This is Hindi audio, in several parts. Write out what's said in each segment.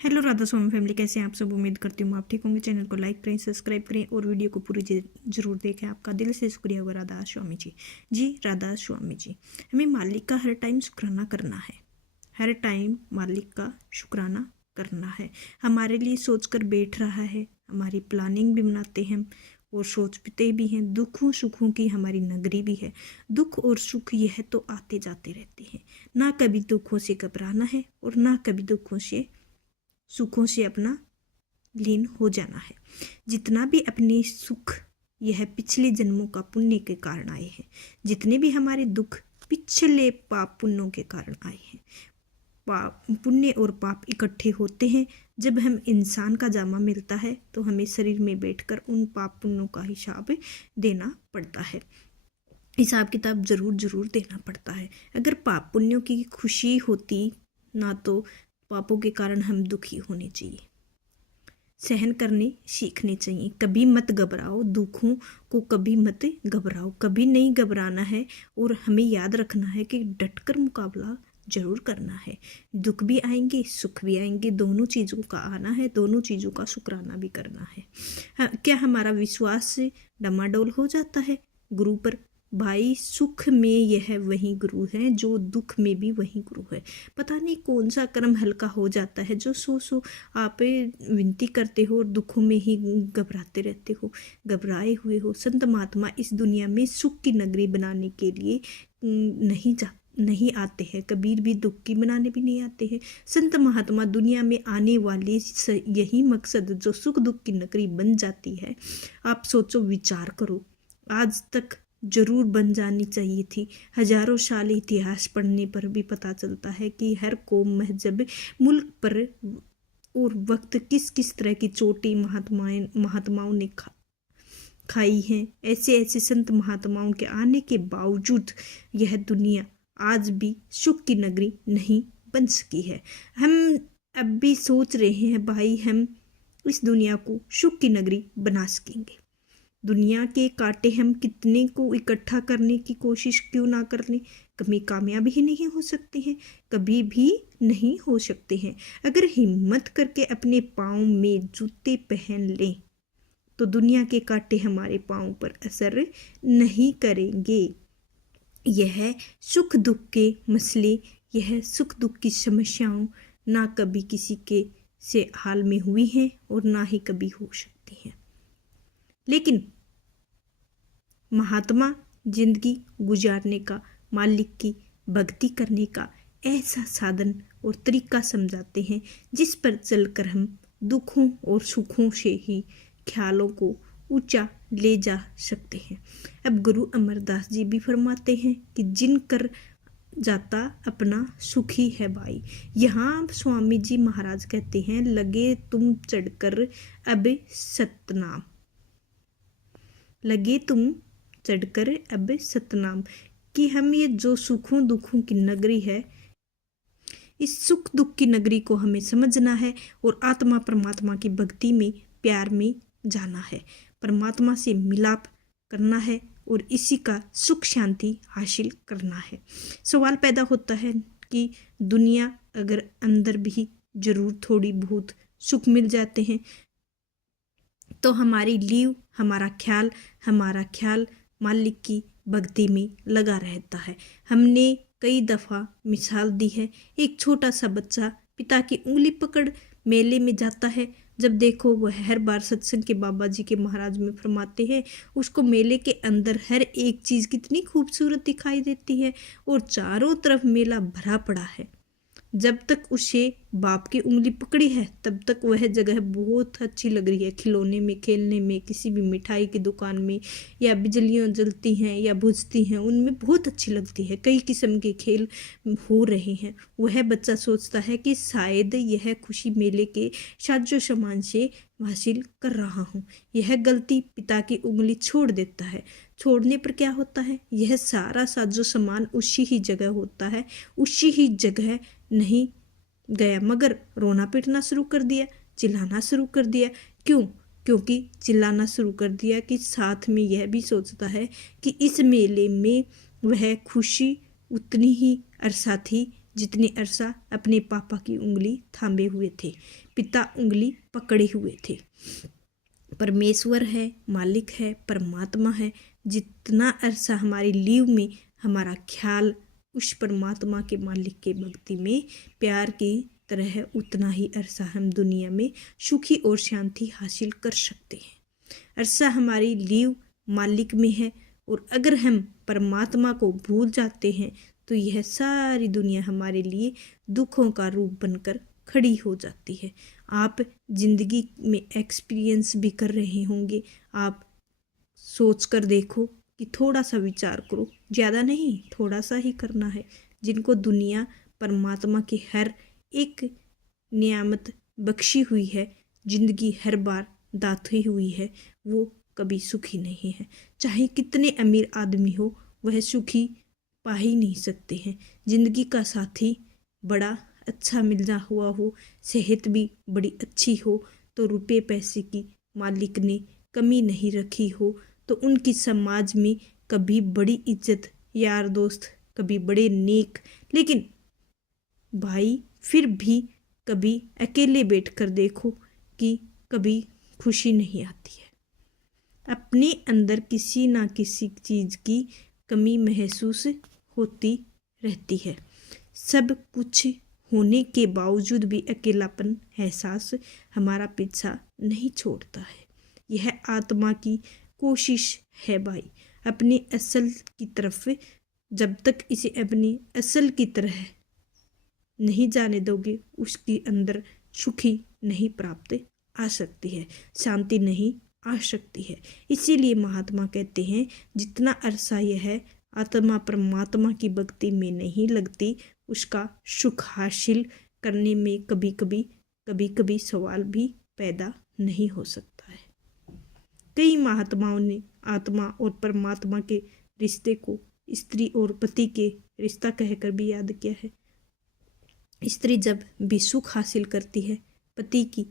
हेलो राधा स्वामी फैमिली, कैसे हैं आप सब। उम्मीद करती हूँ आप ठीक होंगे। चैनल को लाइक करें, सब्सक्राइब करें और वीडियो को पूरी जरूर देखें। आपका दिल से शुक्रिया होगा राधा स्वामी जी। राधा स्वामी जी, हमें मालिक का हर टाइम शुक्राना करना है। हर टाइम मालिक का शुक्राना करना है। हमारे लिए सोच कर बैठ रहा है, हमारी प्लानिंग भी बनाते हैं और सोचते भी हैं। दुखों सुखों की हमारी नगरी भी है। दुख और सुख यह तो आते जाते रहते हैं। ना कभी दुखों से घबराना है और ना कभी दुखों से सुखों से अपना लीन हो जाना है। जितना भी अपने सुख यह पिछले जन्मों का पुण्य के कारण आए हैं। जितने भी हमारे दुख पिछले पाप पुण्यों के कारण आए हैं। पाप पुण्य और पाप इकट्ठे होते हैं। जब हम इंसान का जामा मिलता है तो हमें शरीर में बैठकर उन पाप पुण्यों का हिसाब देना पड़ता है। हिसाब किताब जरूर देना पड़ता है। अगर पाप पुण्यों की खुशी होती ना तो पापों के कारण हम दुखी होने चाहिए। सहन करने सीखने चाहिए। कभी मत घबराओ, दुखों को कभी मत घबराओ, कभी नहीं घबराना है। और हमें याद रखना है कि डटकर मुकाबला जरूर करना है। दुख भी आएंगे, सुख भी आएंगे, दोनों चीज़ों का आना है, दोनों चीज़ों का शुक्राना भी करना है। क्या हमारा विश्वास डमाडोल हो जाता है गुरु पर? भाई, सुख में यह वही गुरु है जो दुख में भी वही गुरु है। पता नहीं कौन सा कर्म हल्का हो जाता है जो सो आप विनती करते हो और दुखों में ही घबराते रहते हो, घबराए हुए हो। संत महात्मा इस दुनिया में सुख की नगरी बनाने के लिए नहीं आते हैं। कबीर भी दुख की बनाने भी नहीं आते हैं। संत महात्मा दुनिया में आने वाले यही मकसद जो सुख दुख की नगरी बन जाती है। आप सोचो, विचार करो। आज तक जरूर बन जानी चाहिए थी। हजारों साल इतिहास पढ़ने पर भी पता चलता है कि हर कौम महजब मुल्क पर और वक्त किस किस तरह की चोटी महात्माओं ने खाई हैं। ऐसे ऐसे संत महात्माओं के आने के बावजूद यह दुनिया आज भी सुख की नगरी नहीं बन सकी है। हम अब भी सोच रहे हैं भाई, हम इस दुनिया को सुख की नगरी बना सकेंगे। दुनिया के कांटे हम कितने को इकट्ठा करने की कोशिश क्यों ना कर लें, कभी कामयाब ही नहीं हो सकते हैं, कभी भी नहीं हो सकते हैं। अगर हिम्मत करके अपने पाँव में जूते पहन लें तो दुनिया के कांटे हमारे पाँव पर असर नहीं करेंगे। यह सुख दुख के मसले, यह सुख दुख की समस्याओं ना कभी किसी के से हाल में हुई हैं और ना ही कभी हो सकती हैं। लेकिन महात्मा जिंदगी गुजारने का, मालिक की भक्ति करने का ऐसा साधन और तरीका समझाते हैं जिस पर चलकर हम दुखों और सुखों से ही ख्यालों को ऊंचा ले जा सकते हैं। अब गुरु अमरदास जी भी फरमाते हैं कि जिन कर जाता अपना सुखी है भाई। यहाँ स्वामी जी महाराज कहते हैं, लगे तुम चढ़कर अब सतनाम, लगे तुम चढ़कर अब सतनाम। कि हम ये जो सुखों दुखों की नगरी है, इस सुख दुख की नगरी को हमें समझना है और आत्मा परमात्मा की भक्ति में, प्यार में जाना है। परमात्मा से मिलाप करना है और इसी का सुख शांति हासिल करना है। सवाल पैदा होता है कि दुनिया अगर अंदर भी जरूर थोड़ी बहुत सुख मिल जाते हैं तो हमारी लीव, हमारा ख्याल मालिक की भक्ति में लगा रहता है। हमने कई दफ़ा मिसाल दी है। एक छोटा सा बच्चा पिता की उंगली पकड़ मेले में जाता है। जब देखो वह हर बार सत्संग के बाबा जी के महाराज में फरमाते हैं, उसको मेले के अंदर हर एक चीज़ कितनी खूबसूरत दिखाई देती है और चारों तरफ मेला भरा पड़ा है। जब तक उसे बाप की उंगली पकड़ी है तब तक वह जगह बहुत अच्छी लग रही है। खिलौने में, खेलने में, किसी भी मिठाई की दुकान में, या बिजलियाँ जलती हैं या बुझती हैं, उनमें बहुत अच्छी लगती है। कई किस्म के खेल हो रहे हैं। वह बच्चा सोचता है कि शायद यह खुशी मेले के साजो सामान से हासिल कर रहा हूँ। यह गलती पिता की उंगली छोड़ देता है। छोड़ने पर क्या होता है, यह सारा साजो सामान उसी ही जगह होता है, उसी ही जगह नहीं गया, मगर रोना पीटना शुरू कर दिया, चिल्लाना शुरू कर दिया। क्यों? क्योंकि चिल्लाना शुरू कर दिया कि साथ में यह भी सोचता है कि इस मेले में वह खुशी उतनी ही अरसा थी जितने अरसा अपने पापा की उंगली थामे हुए थे, पिता उंगली पकड़े हुए थे। परमेश्वर है, मालिक है, परमात्मा है। जितना अरसा हमारी लीव में हमारा ख्याल उस परमात्मा के मालिक के भक्ति में प्यार की तरह है, उतना ही अरसा हम दुनिया में सुखी और शांति हासिल कर सकते हैं। अरसा हमारी लीव मालिक में है, और अगर हम परमात्मा को भूल जाते हैं तो यह सारी दुनिया हमारे लिए दुखों का रूप बनकर खड़ी हो जाती है। आप जिंदगी में एक्सपीरियंस भी कर रहे होंगे। आप सोच कर देखो कि थोड़ा सा विचार करो, ज़्यादा नहीं, थोड़ा सा ही करना है। जिनको दुनिया परमात्मा की हर एक नियामत बख्शी हुई है, जिंदगी हर बार दाती हुई है, वो कभी सुखी नहीं है। चाहे कितने अमीर आदमी हो, वह सुखी पा ही नहीं सकते हैं। जिंदगी का साथी बड़ा अच्छा मिल हुआ हो, सेहत भी बड़ी अच्छी हो, तो रुपये पैसे की मालिक ने कमी नहीं रखी हो, तो उनकी समाज में कभी बड़ी इज्जत, यार दोस्त कभी बड़े नेक, लेकिन भाई फिर भी कभी अकेले बैठकर देखो कि कभी खुशी नहीं आती है। अपने अंदर किसी ना किसी चीज़ की कमी महसूस होती रहती है। सब कुछ होने के बावजूद भी अकेलापन एहसास हमारा पीछा नहीं छोड़ता है। यह आत्मा की कोशिश है भाई, अपनी असल की तरफ। जब तक इसे अपनी असल की तरह नहीं जाने दोगे, उसके अंदर सुखी नहीं प्राप्त आ सकती है, शांति नहीं आ सकती है। इसीलिए महात्मा कहते हैं, जितना अरसा यह आत्मा परमात्मा की भक्ति में नहीं लगती, उसका सुख हासिल करने में कभी कभी सवाल भी पैदा नहीं हो सकता है। कई महात्माओं ने आत्मा और परमात्मा के रिश्ते को स्त्री और पति के रिश्ता कहकर भी याद किया है। स्त्री जब भी सुख हासिल करती है, पति की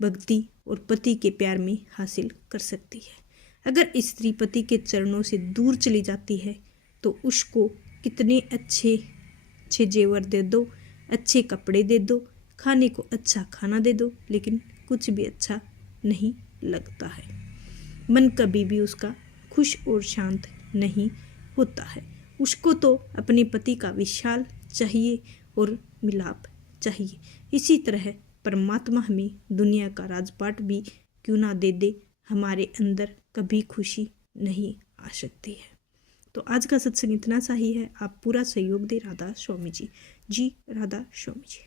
भक्ति और पति के प्यार में हासिल कर सकती है। अगर स्त्री पति के चरणों से दूर चली जाती है तो उसको कितने अच्छे जेवर दे दो, अच्छे कपड़े दे दो, खाने को अच्छा खाना दे दो, लेकिन कुछ भी अच्छा नहीं लगता है। मन कभी भी उसका खुश और शांत नहीं होता है। उसको तो अपने पति का विशाल चाहिए और मिलाप चाहिए। इसी तरह परमात्मा हमें दुनिया का राजपाट भी क्यों ना दे दे, हमारे अंदर कभी खुशी नहीं आ सकती है। तो आज का सत्संग इतना सा ही है। आप पूरा सहयोग दें राधा स्वामी जी। जी राधा स्वामी जी।